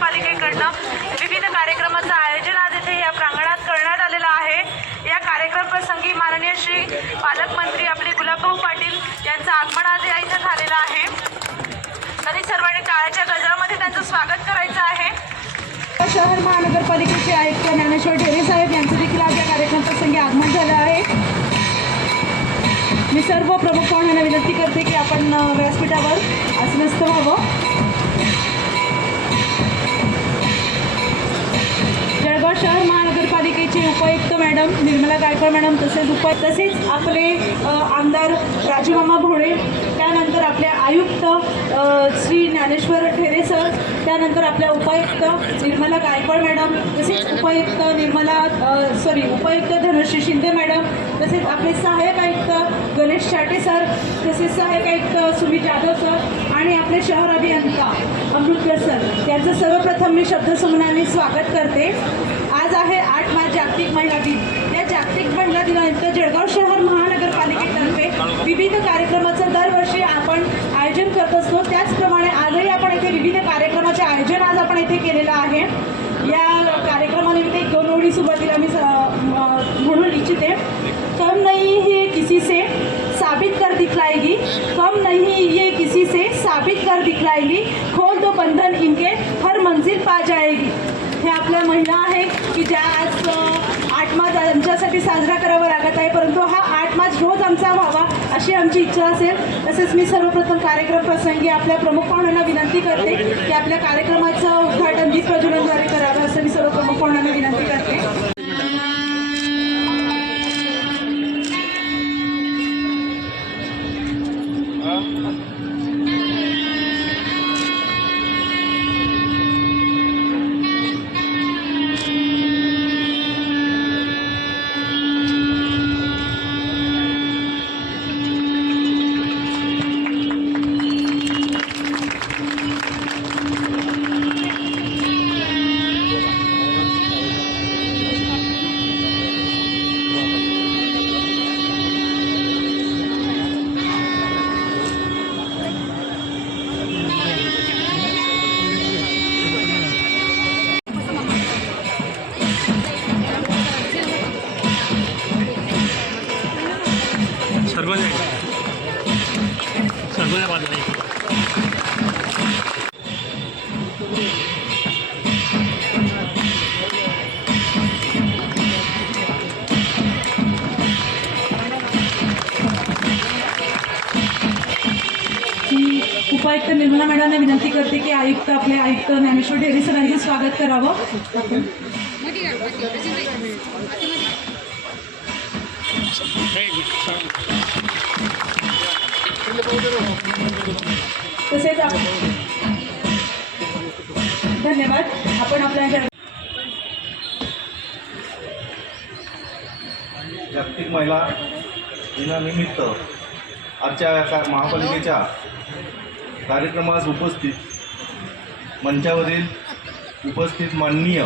महानगरपालिकेकडनं विविध कार्यक्रमाचं आयोजन आज इथे या प्रांगणात करण्यात आलेलं आहे. या कार्यक्रम प्रसंगी माननीय श्री पालकमंत्री आपले गुलाबभाऊ पाटील यांचं आगमन आज या इथं झालेलं आहे. तरी सर्वांनी टाळ्याच्या गजरामध्ये त्यांचं स्वागत करायचं आहे. शहर महानगरपालिकेचे आयुक्त ज्ञानेश्वर ढेरे साहेब यांचं देखील आज या कार्यक्रम प्रसंगी आगमन झालं आहे. मी सर्व प्रमुख पाहुण्यांना विनंती करते की आपण अ, व्यासपीठावर आसनस्थ व्हावं. जळगाव शहर महापालिकेचे उपायुक्त मॅडम निर्मला गायकवाड मॅडम तसेच उप तसेच आपले आमदार राजूमामा भोळे त्यानंतर आपले आयुक्त श्री ज्ञानेश्वर ठेरे सर त्यानंतर आपल्या उपायुक्त निर्मला गायकवाड मॅडम तसेच उपायुक्त निर्मला सॉरी उपायुक्त धनुश्री शिंदे मॅडम तसेच आपले सहाय्यक आयुक्त गणेश चाटे सर तसेच सहाय्यक आयुक्त सुमित जाधव सर आणि आपले शहर अभियंता अमृतकर सर यांचं सर्वप्रथम मी शब्दसमनाने स्वागत करते आज आहे आठ मार्च जागतिक महिला दिन या जागतिक महिला दिनानिमित्त जळगाव शहर महानगरपालिकेतर्फे विविध कार्यक्रमाचं दरवर्षी आपण आयोजन करत असतो. त्याचप्रमाणे आजही आपण इथे विविध कार्यक्रमाचे आयोजन आज आपण इथे केलेलं आहे. या कार्यक्रमानिमित्त एक दोन ओळी सुरुवातीला मी स- म्हणून इच्छिते. कम नाही हे किसी से साबित कर दिखलाएगी. कम नहीं ये किसी से साबित कर दिखलाएगी. खोल दो बंधन इनके हर मंजिल पा जाएगी. हे आपल्या महिला आहे की ज्या आज मार्च आमच्यासाठी साजरा करावा लागत आहे परंतु हा आठ मार्च रोज आमचा व्हावा अशी आमची इच्छा असेल. तसेच मी सर्वप्रथम कार्यक्रम प्रसंगी आपल्या प्रमुख पाहुण्यांना विनंती करते की आपल्या कार्यक्रमाचं सर्वच सर्वच बाजूला की उपायुक्त निर्मला मॅडमने विनंती करते की आयुक्त आपले आयुक्त ज्ञानेश्वर ढेरे सरांचे स्वागत करावं. तसेच धन्यवाद. आपण आपल्या जागतिक महिला दिनानिमित्त आजच्या या महापालिकेच्या कार्यक्रमास उपस्थित मंचावरील उपस्थित माननीय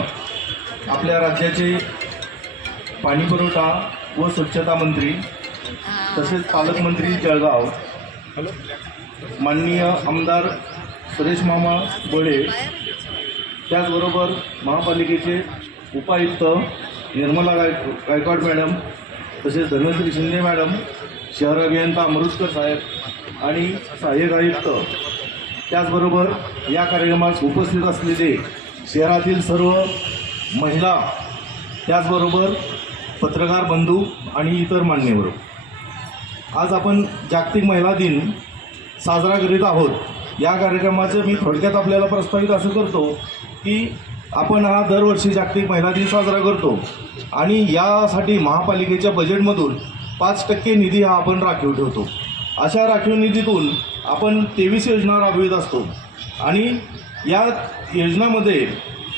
आपल्या राज्याचे पाणीपुरवठा व स्वच्छता मंत्री तसेच पालकमंत्री जळगाव हॅलो. माननीय आमदार सुरेश मामा बळे त्याचबरोबर महापालिकेचे उपायुक्त निर्मला गाय गायकवाड मॅडम तसेच धन्वंतरी शिंदे मॅडम शहर अभियंता अमृतकर साहेब आणि सहाय्यक आयुक्त. त्याचबरोबर या कार्यक्रमास उपस्थित असलेले शहरातील सर्व महिला त्याचबरोबर पत्रकार बंधू आणि इतर मान्यवर. आज आपण जागतिक महिला दिन साजरा करीत आहोत. या कार्यक्रमाचं मी थोडक्यात आपल्याला प्रस्तावित असं करतो की आपण हा दरवर्षी जागतिक महिला दिन साजरा करतो आणि यासाठी महापालिकेच्या बजेटमधून पाच टक्के निधी हा आपण राखीव ठेवतो. अशा राखीव निधीतून आपण तेवीस योजना राबवित असतो आणि या योजनामध्ये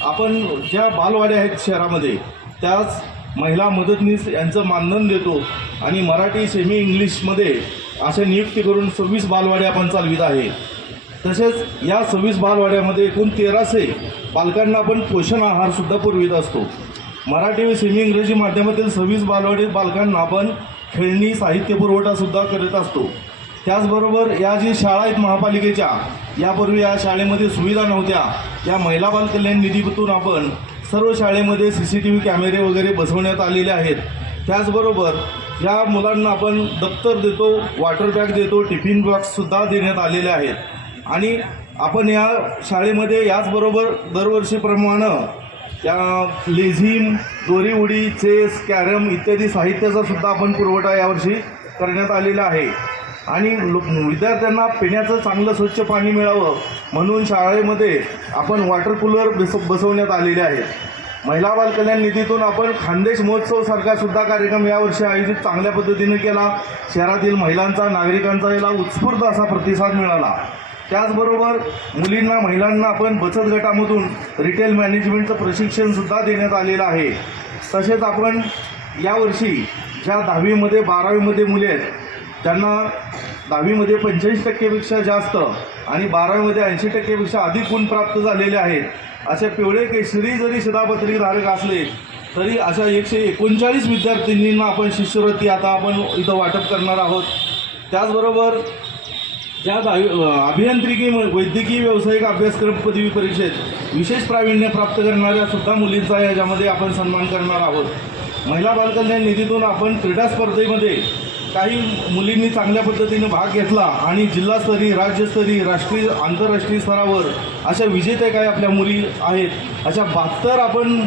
आपण ज्या बालवाड्या आहेत शहरामध्ये त्याच महिला मदतनीस यांचं मानधन देतो आणि मराठी सेमी इंग्लिशमध्ये असे नियुक्ती करून सव्वीस बालवाड्या आपण चालवित आहे. तसेच या सव्वीस बालवाड्यामध्ये एकूण तेराशे बालकांना आपण पोषण आहारसुद्धा पुरवित असतो. मराठी व सेमी इंग्रजी माध्यमातील सव्वीस बालवाडी बालकांना आपण खेळणी साहित्य पुरवठासुद्धा करत असतो. त्याचबरोबर या जी शाळा आहेत महापालिकेच्या यापूर्वी या शाळेमध्ये सुविधा नव्हत्या. या महिला बाल कल्याण निधीतून आपण सर्व शाळेमध्ये सी सी टी व्ही कॅमेरे वगैरे बसवण्यात आलेले आहेत. त्याचबरोबर या मुलांना आपण दप्तर देतो वॉटर बॅग देतो टिफिन बॉक्ससुद्धा देण्यात आलेले आहेत. आणि आपण या शाळेमध्ये याचबरोबर दरवर्षीप्रमाणे या लेझिम दोरी उडी चेस कॅरम इत्यादी साहित्याचा सुद्धा आपण पुरवठा यावर्षी करण्यात आलेला आहे. आणि विद्यार्थ्यांना पिण्याचं चांगलं स्वच्छ पाणी मिळावं म्हणून शाळेमध्ये आपण वॉटर कूलर बस बसवण्यात आलेले आहेत. महिला बालकल्याण निधीतून आपण खानदेश महोत्सव सारखा सुद्धा कार्यक्रम यावर्षी आयोजित चांगल्या पद्धतीने केला. शहरातील महिलांचा नागरिकांचा याला उत्स्फूर्त असा प्रतिसाद मिळाला. त्याचबरोबर मुलींना महिलांना आपण बचत गटामधून रिटेल मॅनेजमेंटचं प्रशिक्षणसुद्धा देण्यात आलेलं आहे. तसेच आपण यावर्षी ज्या दहावीमध्ये बारावीमध्ये मुले आहेत त्यांना दहावीमध्ये पंचेचाळीस टक्केपेक्षा जास्त आणि बारावीमध्ये ऐंशी टक्केपेक्षा अधिक गुण प्राप्त झालेले आहेत. असे पिवळे केसरी जरी शिधापत्री धारक असले तरी अशा एकशे एकोणचाळीस विद्यार्थिनींना आपण शिष्यवृत्ती आता आपण इथं वाटप करणार आहोत. त्याचबरोबर ज्या दहावी अभियांत्रिकी वैद्यकीय व्यावसायिक अभ्यासक्रम पदवी परीक्षेत विशेष प्रावीण्य प्राप्त करणाऱ्या सुद्धा मुलींचा याच्यामध्ये आपण सन्मान करणार आहोत. महिला बालकल्याण निधीतून आपण क्रीडा स्पर्धेमध्ये काही मुलींनी चांगल्या पद्धतीने भाग घेतला आणि जिल्हास्तरीय राज्यस्तरीय राष्ट्रीय आंतरराष्ट्रीय स्तरावर अशा विजेत्या काही आपल्या मुली आहेत अशा बहात्तर आपण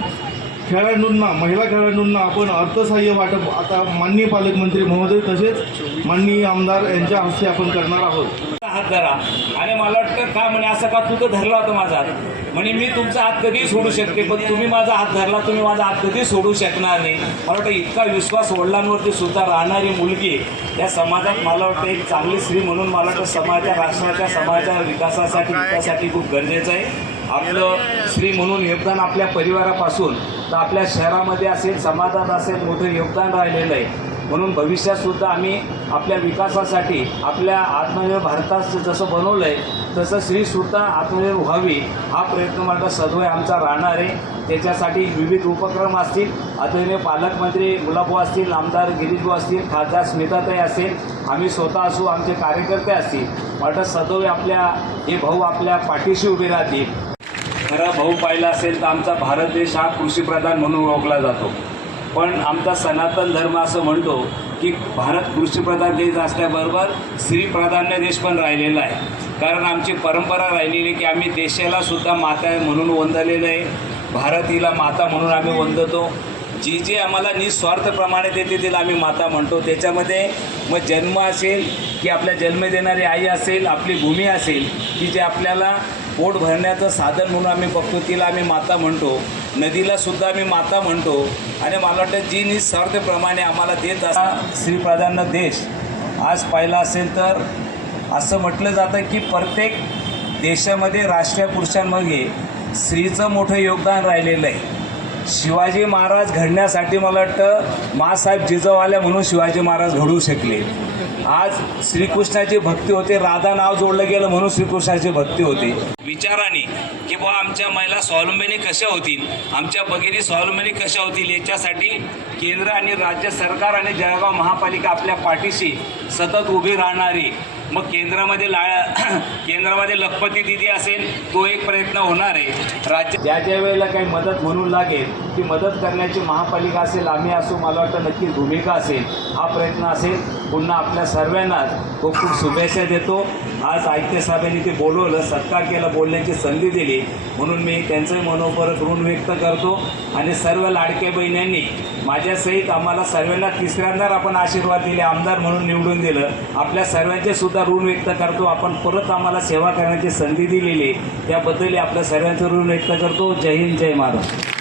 खेळाडूंना महिला खेळाडूंना आपण अर्थसहाय्य वाटप आता माननीय पालकमंत्री महोदय तसेच माननीय आमदार यांच्या हस्ते आपण करणार आहोत. हात धरा. आणि मला वाटतं का म्हणे असं का तू तर धरला होता माझा म्हणे मी तुमचा हात कधीही सोडू शकते पण तुम्ही माझा हात धरला तुम्ही माझा हात कधी सोडू शकणार नाही. मला वाटतं इतका विश्वास वडिलांवरती सुद्धा राहणारी मुलगी या समाजात मला वाटतं एक चांगली स्त्री म्हणून मला वाटतं समाजा राष्ट्राच्या समाजाच्या विकासासाठी विकासासाठी खूप गरजेचं आहे. आपलं स्त्री म्हणून योगदान आपल्या परिवारापासून तर आपल्या शहरामध्ये असेल समाजात असेल मोठं योगदान राहिलेलं आहे. म्हणून भविष्यातसुद्धा आम्ही आपल्या विकासासाठी आपल्या आत्मनिर्भर भारताचं जसं बनवलं आहे तसं स्त्रीसुद्धा आत्मनिर्भर व्हावी हा प्रयत्न माझा सदवय आमचा राहणार आहे. त्याच्यासाठी विविध उपक्रम असतील आदरणीय पालकमंत्री गुलाबभाऊ असतील आमदार गिरीशभाऊ असतील खासदार स्मिताताई असेल आम्ही स्वतः असू आमचे कार्यकर्ते असतील. वाटत सदवय आपल्या हे भाऊ आपल्या पाठीशी उभे राहतील. खरं भाऊ पाहिला असेल तर आमचा भारत देश हा कृषीप्रधान म्हणून ओळखला जातो. पण आमचा सनातन धर्म असं म्हणतो की भारत कृषीप्रधान देश असल्याबरोबर स्त्रीप्राधान्य देश पण राहिलेला आहे. कारण आमची परंपरा राहिलेली की आम्ही देशाला सुद्धा माता म्हणून वंदलेलं आहे. भारत हिला माता म्हणून आम्ही वंदतो. जी जी आम्हाला निस्वार्थप्रमाणे देते तिला आम्ही माता म्हणतो. त्याच्यामध्ये मग जन्म असेल की आपल्या जन्म देणारी आई असेल आपली भूमी असेल की जे आपल्याला पोट भरण्याचं साधन म्हणून आम्ही बघतो तिला आम्ही माता म्हणतो. नदीला सुद्धा आम्ही माता म्हणतो. आणि मला वाटतं जी निस्वार्थप्रमाणे आम्हाला देत असा स्त्रीप्रधान देश आज पाहिला असेल तर असं म्हटलं जातं की प्रत्येक देशामध्ये राष्ट्रीय पुरुषांमध्ये स्त्रीचं मोठं योगदान राहिलेलं आहे. शिवाजी महाराज घडण्यासाठी मला वाटतं मासाहेब जिजावाल्या म्हणून शिवाजी महाराज घडू शकले. आज श्रीकृष्णाची भक्ती होते राधा नाव जोडलं गेलं म्हणून श्रीकृष्णाची भक्ती होते. विचाराने की बुवा आमच्या महिला स्वावलंबीनी कशा होतील? आमच्या भगिनी स्वावलंबीनी कशा होतील? याच्यासाठी केंद्र आणि राज्य सरकार आणि जळगाव महापालिका आपल्या पाठीशी सतत उभी राहणारी. मग केंद्रामध्ये ला केंद्रामध्ये लखपती दिदी असेल तो एक प्रयत्न होणार आहे. राज्य ज्या ज्या वेळेला काही मदत म्हणून लागेल ती मदत करण्याची महापालिका असेल आम्ही असू मला वाटतं नक्की भूमिका असेल हा प्रयत्न असेल. पुन्हा आपल्या सर्वांनाच खूप खूप शुभेच्छा देतो. आज आयत्य ते बोलवलं सत्कार केला बोलण्याची संधी दिली. म्हणून मी त्यांचंही मनोपरत ऋण व्यक्त करतो. आणि सर्व लाडक्या बहिण्यांनी माझ्यासहित आम्हाला सर्वांना तिसऱ्यांदा आपण आशीर्वाद दिले आमदार म्हणून निवडून दिलं. आपल्या सर्वांचे सुद्धा ऋण व्यक्त करतो. आपण परत आम्हाला सेवा करण्याची संधी दिलेली त्याबद्दल आपल्या सर्वांचं ऋण व्यक्त करतो. जय हिंद जय महाराष्ट्र.